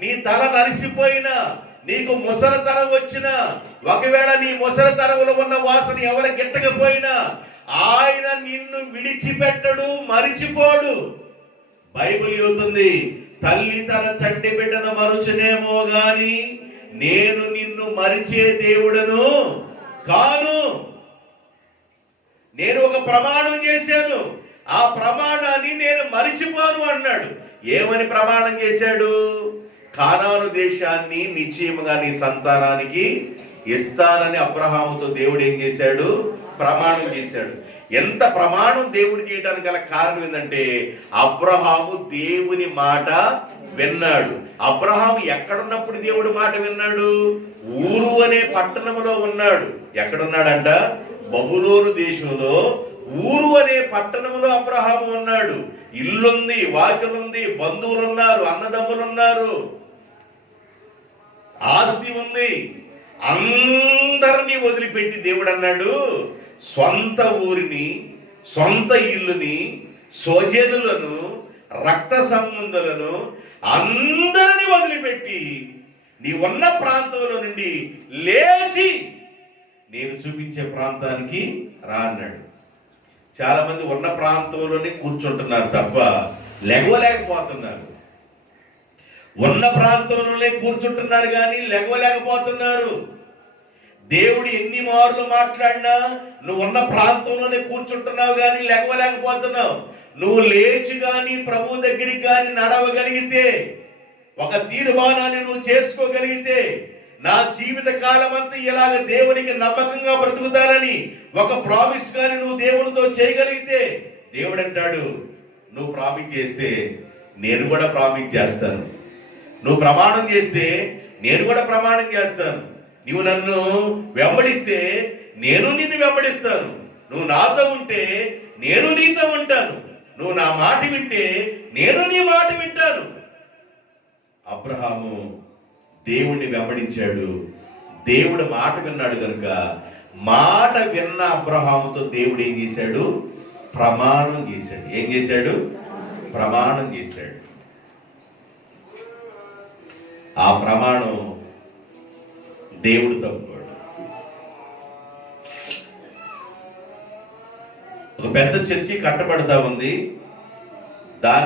నీ తల నరిసిపోయినా, నీకు ముసలితనం వచ్చినా, ఒకవేళ నీ ముసలితనంలో ఉన్న వాసన ఎవరు గిట్టకపోయినా ఆయన నిన్ను విడిచిపెట్టడు, మరిచిపోడు. బైబిల్ చెబుతుంది, తల్లి తన చంటి బిడ్డను మరుచునేమో గాని నేను నిన్ను మరిచే దేవుడను కాను. నేను ఒక ప్రమాణం చేశాను, ఆ ప్రమాణాన్ని నేను మరిచిపోను అన్నాడు. ఏమని ప్రమాణం చేశాడు? కానాను దేశాన్ని నిశ్చయముగా నీ సంతానానికి ఇస్తానని అబ్రహాముతో దేవుడు ఏం చేశాడు? ప్రమాణం చేశాడు. ఎంత ప్రమాణం దేవుడు చేయడానికి గల కారణం ఏంటంటే అబ్రహాము దేవుని మాట విన్నాడు. అబ్రహాము ఎక్కడున్నప్పుడు దేవుడి మాట విన్నాడు? ఊరు అనే పట్టణంలో ఉన్నాడు. ఎక్కడున్నాడంట? బబులోను దేశంలో ఊరు అనే పట్టణంలో అబ్రహాము ఉన్నాడు. ఇల్లుంది, వాకిలుంది, బంధువులు ఉన్నారు, అన్నదమ్ములు ఉన్నారు, ఆస్తి ఉంది. అందరినీ వదిలిపెట్టి దేవుడు అన్నాడు, సొంత ఊరిని, సొంత ఇల్లుని, స్వజనులను, రక్త సంబంధులను అందరినీ వదిలిపెట్టి నీ ఉన్న ప్రాంతంలో నుండి లేచి నేను చూపించే ప్రాంతానికి రా అన్నాడు. చాలా మంది ఉన్న ప్రాంతంలోనే కూర్చుంటున్నారు తప్ప లెగవలేకపోతున్నారు. ఉన్న ప్రాంతంలోనే కూర్చుంటున్నారు కానీ లెగవలేకపోతున్నారు. దేవుడు ఎన్ని మార్లు మాట్లాడినా నువ్వు ఉన్న ప్రాంతంలోనే కూర్చుంటున్నావు కానీ లెగవలేకపోతున్నావు. నువ్వు లేచి కానీ ప్రభు దగ్గరికి కానీ నడవగలిగితే, ఒక తీర్మానాన్ని నువ్వు చేసుకోగలిగితే, నా జీవిత కాలం అంతా ఇలాగ దేవునికి నమ్మకంగా బ్రతుకుతానని ఒక ప్రామిస్ కానీ నువ్వు దేవునితో చేయగలిగితే, దేవుడు అంటాడు, నువ్వు ప్రామిస్ చేస్తే నేను కూడా ప్రామిస్ చేస్తాను. నువ్వు ప్రమాణం చేస్తే నేను కూడా ప్రమాణం చేస్తాను. నువ్వు నన్ను వెంబడిస్తే నేను నిన్ను వెంబడిస్తాను. నువ్వు నాతో ఉంటే నేను నీతో ఉంటాను. నువ్వు నా మాట వింటే నేను నీ మాట వింటాను. అబ్రహాము దేవుణ్ణి వెంబడించాడు. దేవుడు మాట విన్నాడు కనుక మాట విన్న అబ్రహాముతో దేవుడు ఏం చేశాడు? ప్రమాణం చేశాడు. ఏం చేశాడు? ప్రమాణం చేశాడు. ఆ ప్రమాణం దేవుడు తప్పుకోడు. ఒక పెద్ద చర్చి కట్టబడతా ఉంది.